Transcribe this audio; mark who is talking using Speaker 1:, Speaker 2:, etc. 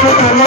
Speaker 1: Thank you.